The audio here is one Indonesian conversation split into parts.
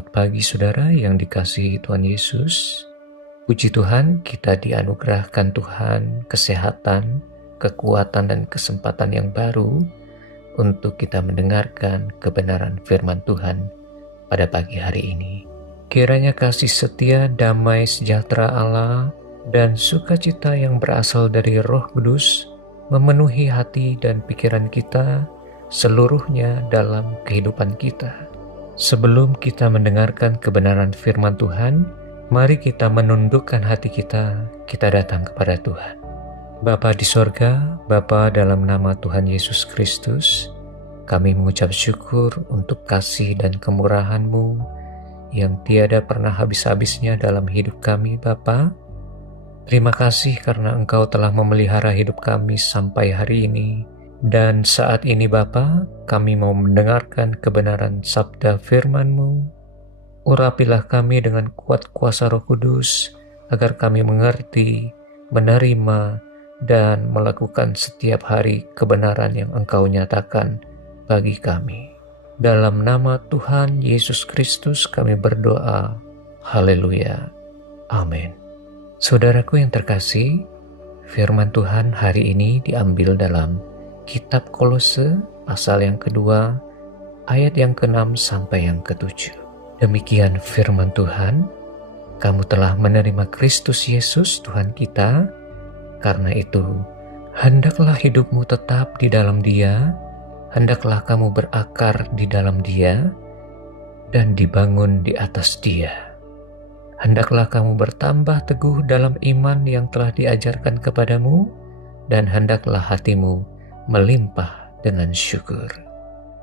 Selamat pagi saudara yang dikasihi Tuhan Yesus. Puji Tuhan, kita dianugerahkan Tuhan kesehatan, kekuatan dan kesempatan yang baru untuk kita mendengarkan kebenaran firman Tuhan pada pagi hari ini. Kiranya kasih setia, damai, sejahtera Allah dan sukacita yang berasal dari Roh Kudus memenuhi hati dan pikiran kita seluruhnya dalam kehidupan kita. Sebelum kita mendengarkan kebenaran firman Tuhan, mari kita menundukkan hati kita datang kepada Tuhan. Bapa di sorga, Bapa dalam nama Tuhan Yesus Kristus, kami mengucap syukur untuk kasih dan kemurahan-Mu yang tiada pernah habis-habisnya dalam hidup kami, Bapa. Terima kasih karena Engkau telah memelihara hidup kami sampai hari ini. Dan saat ini Bapa, kami mau mendengarkan kebenaran sabda firman-Mu. Urapilah kami dengan kuat kuasa Roh Kudus, agar kami mengerti, menerima, dan melakukan setiap hari kebenaran yang Engkau nyatakan bagi kami. Dalam nama Tuhan Yesus Kristus kami berdoa. Haleluya. Amin. Saudaraku yang terkasih, firman Tuhan hari ini diambil dalam Kitab Kolose pasal yang kedua, ayat yang ke-6 sampai yang ke-7. Demikian firman Tuhan, kamu telah menerima Kristus Yesus Tuhan kita, karena itu hendaklah hidupmu tetap di dalam Dia, hendaklah kamu berakar di dalam Dia, dan dibangun di atas Dia. Hendaklah kamu bertambah teguh dalam iman yang telah diajarkan kepadamu, dan hendaklah hatimu melimpah dengan syukur.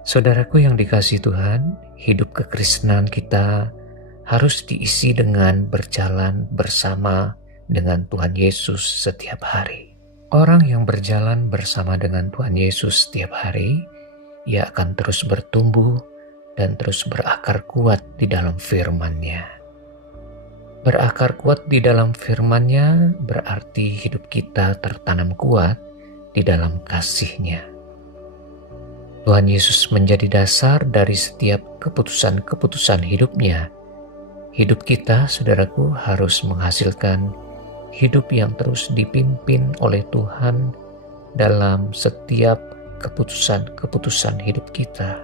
Saudaraku yang dikasihi Tuhan, hidup kekristenan kita harus diisi dengan berjalan bersama dengan Tuhan Yesus setiap hari. Orang yang berjalan bersama dengan Tuhan Yesus setiap hari, ia akan terus bertumbuh dan terus berakar kuat di dalam firman-Nya. Berakar kuat di dalam firman-Nya berarti hidup kita tertanam kuat di dalam kasih-Nya. Tuhan Yesus menjadi dasar dari setiap keputusan-keputusan hidupnya. Hidup kita, saudaraku, harus menghasilkan hidup yang terus dipimpin oleh Tuhan dalam setiap keputusan-keputusan hidup kita.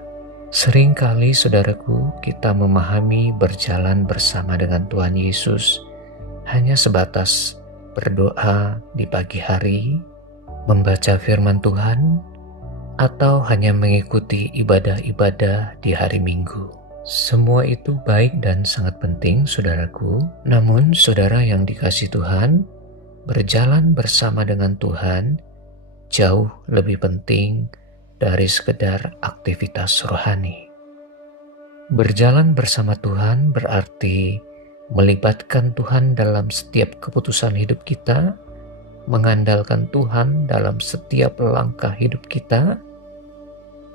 Seringkali, saudaraku, kita memahami berjalan bersama dengan Tuhan Yesus hanya sebatas berdoa di pagi hari, membaca firman Tuhan, atau hanya mengikuti ibadah-ibadah di hari Minggu. Semua itu baik dan sangat penting, saudaraku. Namun, saudara yang dikasihi Tuhan, berjalan bersama dengan Tuhan jauh lebih penting dari sekedar aktivitas rohani. Berjalan bersama Tuhan berarti melibatkan Tuhan dalam setiap keputusan hidup kita, mengandalkan Tuhan dalam setiap langkah hidup kita,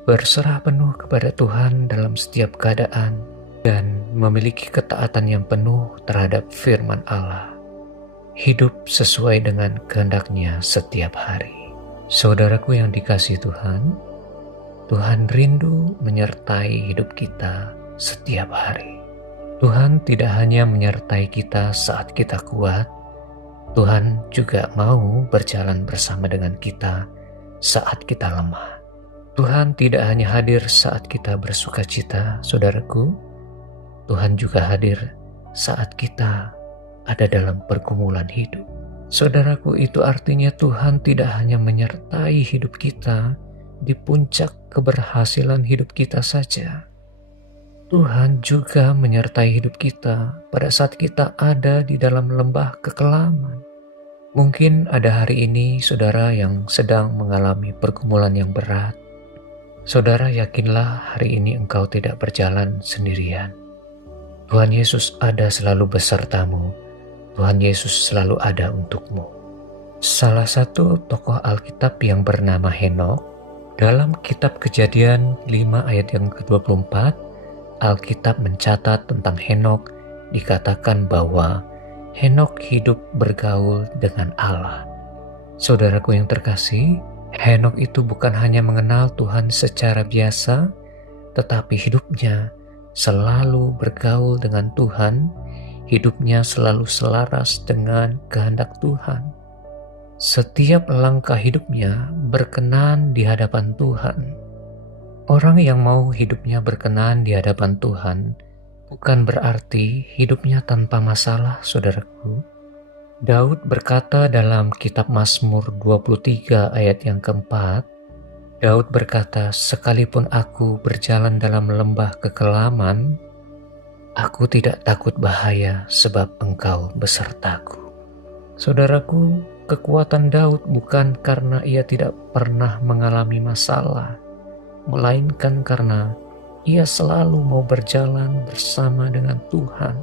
berserah penuh kepada Tuhan dalam setiap keadaan, dan memiliki ketaatan yang penuh terhadap firman Allah. Hidup sesuai dengan kehendak-Nya setiap hari. Saudaraku yang dikasihi Tuhan, Tuhan rindu menyertai hidup kita setiap hari. Tuhan tidak hanya menyertai kita saat kita kuat, Tuhan juga mau berjalan bersama dengan kita saat kita lemah. Tuhan tidak hanya hadir saat kita bersuka cita, saudaraku. Tuhan juga hadir saat kita ada dalam pergumulan hidup. Saudaraku, itu artinya Tuhan tidak hanya menyertai hidup kita di puncak keberhasilan hidup kita saja. Tuhan juga menyertai hidup kita pada saat kita ada di dalam lembah kekelaman. Mungkin ada hari ini saudara yang sedang mengalami pergumulan yang berat. Saudara, yakinlah hari ini engkau tidak berjalan sendirian. Tuhan Yesus ada selalu besertamu. Tuhan Yesus selalu ada untukmu. Salah satu tokoh Alkitab yang bernama Henokh, dalam kitab Kejadian 5 ayat yang ke-24, Alkitab mencatat tentang Henokh, dikatakan bahwa Henokh hidup bergaul dengan Allah. Saudaraku yang terkasih, Henokh itu bukan hanya mengenal Tuhan secara biasa, tetapi hidupnya selalu bergaul dengan Tuhan, hidupnya selalu selaras dengan kehendak Tuhan. Setiap langkah hidupnya berkenan di hadapan Tuhan. Orang yang mau hidupnya berkenan di hadapan Tuhan bukan berarti hidupnya tanpa masalah, saudaraku. Daud berkata dalam kitab Mazmur 23 ayat yang keempat, Daud berkata, "Sekalipun aku berjalan dalam lembah kekelaman, aku tidak takut bahaya sebab Engkau besertaku." Saudaraku, kekuatan Daud bukan karena ia tidak pernah mengalami masalah, melainkan karena ia selalu mau berjalan bersama dengan Tuhan.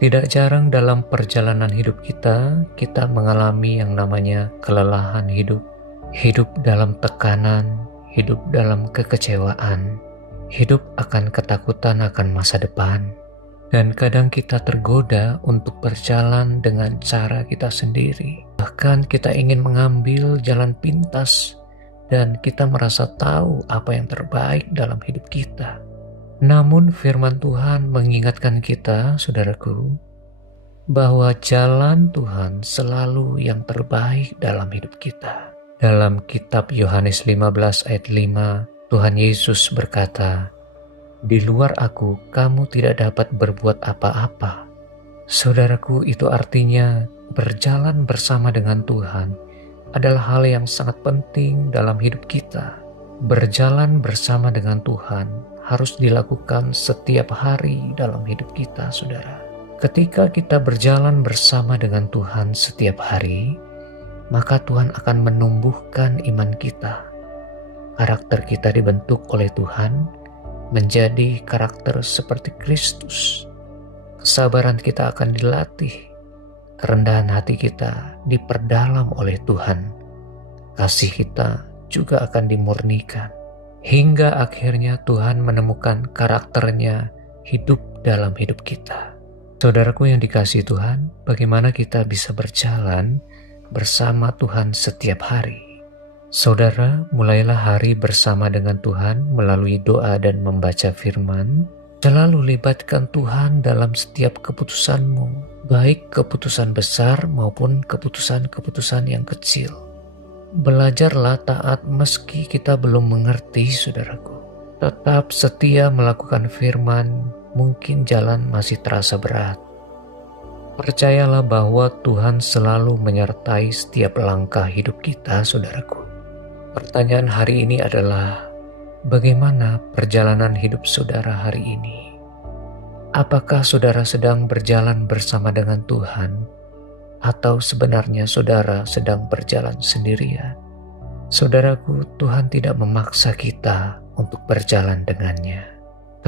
Tidak jarang dalam perjalanan hidup kita mengalami yang namanya kelelahan hidup, hidup dalam tekanan, hidup dalam kekecewaan, hidup akan ketakutan akan masa depan. Dan kadang kita tergoda untuk berjalan dengan cara kita sendiri. Bahkan kita ingin mengambil jalan pintas dan kita merasa tahu apa yang terbaik dalam hidup kita. Namun firman Tuhan mengingatkan kita, saudaraku, bahwa jalan Tuhan selalu yang terbaik dalam hidup kita. Dalam kitab Yohanes 15 ayat 5, Tuhan Yesus berkata, "Di luar aku, kamu tidak dapat berbuat apa-apa." Saudaraku, itu artinya berjalan bersama dengan Tuhan adalah hal yang sangat penting dalam hidup kita. Berjalan bersama dengan Tuhan harus dilakukan setiap hari dalam hidup kita, saudara. Ketika kita berjalan bersama dengan Tuhan setiap hari, maka Tuhan akan menumbuhkan iman kita. Karakter kita dibentuk oleh Tuhan menjadi karakter seperti Kristus. Kesabaran kita akan dilatih, kerendahan hati kita diperdalam oleh Tuhan, kasih kita juga akan dimurnikan, hingga akhirnya Tuhan menemukan karakternya hidup dalam hidup kita. Saudaraku yang dikasihi Tuhan, bagaimana kita bisa berjalan bersama Tuhan setiap hari? Saudara, mulailah hari bersama dengan Tuhan melalui doa dan membaca firman. Selalu libatkan Tuhan dalam setiap keputusanmu, baik keputusan besar maupun keputusan-keputusan yang kecil. Belajarlah taat meski kita belum mengerti, saudaraku. Tetap setia melakukan firman, mungkin jalan masih terasa berat. Percayalah bahwa Tuhan selalu menyertai setiap langkah hidup kita, saudaraku. Pertanyaan hari ini adalah, bagaimana perjalanan hidup saudara hari ini? Apakah saudara sedang berjalan bersama dengan Tuhan? Atau sebenarnya saudara sedang berjalan sendirian? Saudaraku, Tuhan tidak memaksa kita untuk berjalan dengannya.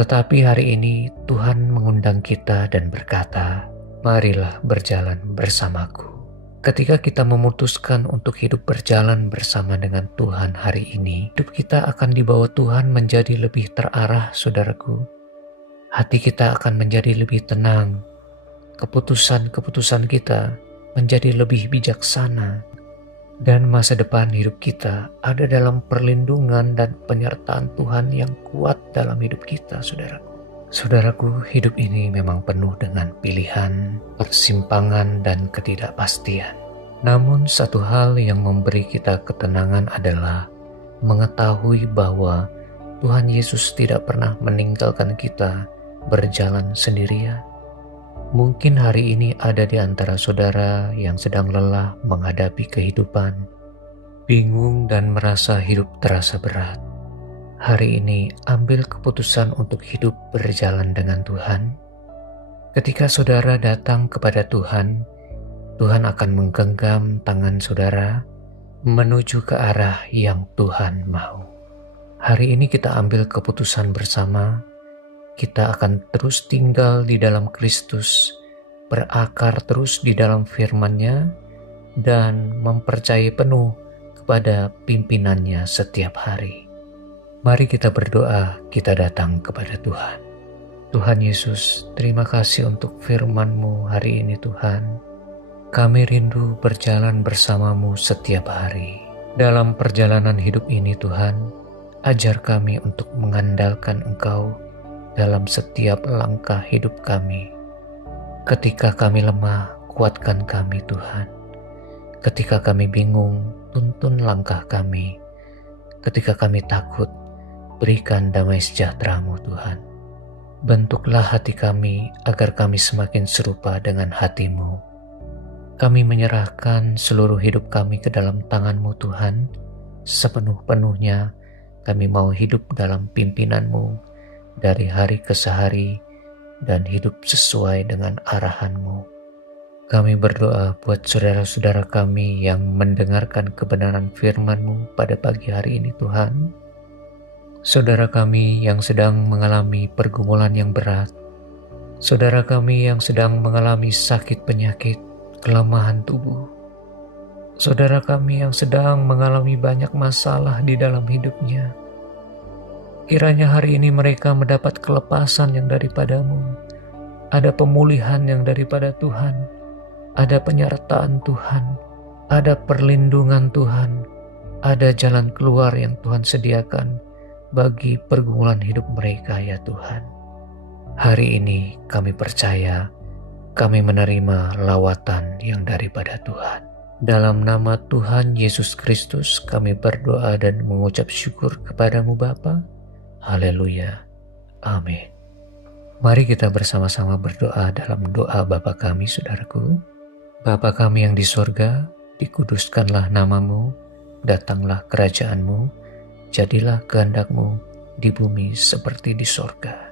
Tetapi hari ini Tuhan mengundang kita dan berkata, "Marilah berjalan bersamaku." Ketika kita memutuskan untuk hidup berjalan bersama dengan Tuhan hari ini, hidup kita akan dibawa Tuhan menjadi lebih terarah, saudaraku. Hati kita akan menjadi lebih tenang. Keputusan-keputusan kita menjadi lebih bijaksana. Dan masa depan hidup kita ada dalam perlindungan dan penyertaan Tuhan yang kuat dalam hidup kita, saudaraku. Saudaraku, hidup ini memang penuh dengan pilihan, persimpangan, dan ketidakpastian. Namun satu hal yang memberi kita ketenangan adalah mengetahui bahwa Tuhan Yesus tidak pernah meninggalkan kita berjalan sendirian. Mungkin hari ini ada di antara saudara yang sedang lelah menghadapi kehidupan, bingung dan merasa hidup terasa berat. Hari ini ambil keputusan untuk hidup berjalan dengan Tuhan. Ketika saudara datang kepada Tuhan, Tuhan akan menggenggam tangan saudara menuju ke arah yang Tuhan mau. Hari ini kita ambil keputusan bersama. Kita akan terus tinggal di dalam Kristus, berakar terus di dalam firman-Nya, dan mempercayai penuh kepada pimpinannya setiap hari. Mari kita berdoa, kita datang kepada Tuhan. Tuhan Yesus, terima kasih untuk firman-Mu hari ini Tuhan. Kami rindu berjalan bersama-Mu setiap hari. Dalam perjalanan hidup ini Tuhan, ajar kami untuk mengandalkan Engkau dalam setiap langkah hidup kami. Ketika kami lemah, kuatkan kami Tuhan. Ketika kami bingung, tuntun langkah kami. Ketika kami takut, berikan damai sejahtera-Mu Tuhan. Bentuklah hati kami agar kami semakin serupa dengan hati-Mu. Kami menyerahkan seluruh hidup kami ke dalam tangan-Mu Tuhan. Sepenuh-penuhnya kami mau hidup dalam pimpinan-Mu dari hari ke hari dan hidup sesuai dengan arahan-Mu. Kami berdoa buat saudara-saudara kami yang mendengarkan kebenaran firman-Mu pada pagi hari ini Tuhan. Saudara kami yang sedang mengalami pergumulan yang berat, saudara kami yang sedang mengalami sakit penyakit, kelemahan tubuh, saudara kami yang sedang mengalami banyak masalah di dalam hidupnya. Kiranya hari ini mereka mendapat kelepasan yang daripada-Mu, ada pemulihan yang daripada Tuhan, ada penyertaan Tuhan, ada perlindungan Tuhan, ada jalan keluar yang Tuhan sediakan bagi pergumulan hidup mereka ya Tuhan. Hari ini kami percaya kami menerima lawatan yang daripada Tuhan. Dalam nama Tuhan Yesus Kristus kami berdoa dan mengucap syukur kepada-Mu Bapa. Haleluya. Amin. Mari kita bersama-sama berdoa dalam doa Bapa kami, saudaraku. Bapa kami yang di sorga, dikuduskanlah nama-Mu, datanglah kerajaan-Mu, jadilah kehendak-Mu di bumi seperti di sorga.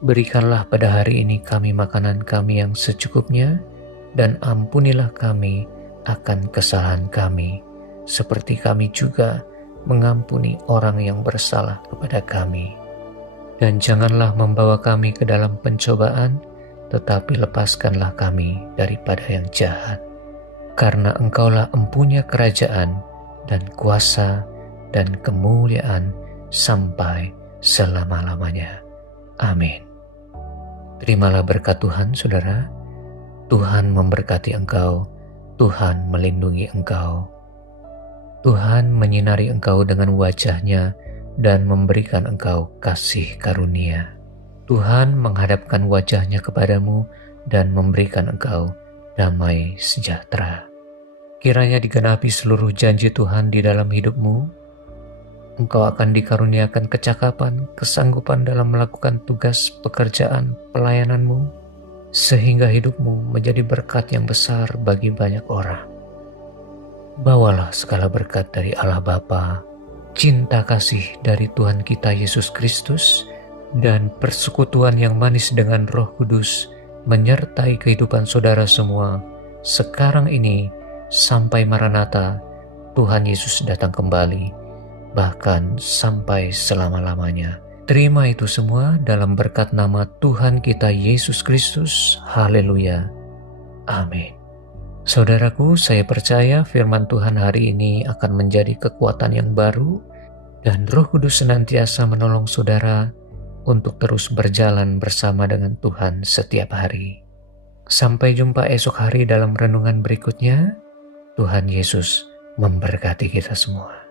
Berikanlah pada hari ini kami makanan kami yang secukupnya, dan ampunilah kami akan kesalahan kami, seperti kami juga mengampuni orang yang bersalah kepada kami. Dan janganlah membawa kami ke dalam pencobaan, tetapi lepaskanlah kami daripada yang jahat. Karena Engkaulah empunya kerajaan dan kuasa dan kemuliaan sampai selama-lamanya. Amin. Terimalah berkat Tuhan, saudara. Tuhan memberkati engkau, Tuhan melindungi engkau. Tuhan menyinari engkau dengan wajah-Nya dan memberikan engkau kasih karunia. Tuhan menghadapkan wajah-Nya kepadamu dan memberikan engkau damai sejahtera. Kiranya digenapi seluruh janji Tuhan di dalam hidupmu. Engkau akan dikaruniakan kecakapan, kesanggupan dalam melakukan tugas pekerjaan pelayananmu, sehingga hidupmu menjadi berkat yang besar bagi banyak orang. Bawalah segala berkat dari Allah Bapa, cinta kasih dari Tuhan kita Yesus Kristus, dan persekutuan yang manis dengan Roh Kudus menyertai kehidupan saudara semua, sekarang ini sampai Maranatha, Tuhan Yesus datang kembali, bahkan sampai selama-lamanya. Terima itu semua dalam berkat nama Tuhan kita Yesus Kristus. Haleluya. Amin. Saudaraku, saya percaya firman Tuhan hari ini akan menjadi kekuatan yang baru, dan Roh Kudus senantiasa menolong saudara untuk terus berjalan bersama dengan Tuhan setiap hari. Sampai jumpa esok hari dalam renungan berikutnya. Tuhan Yesus memberkati kita semua.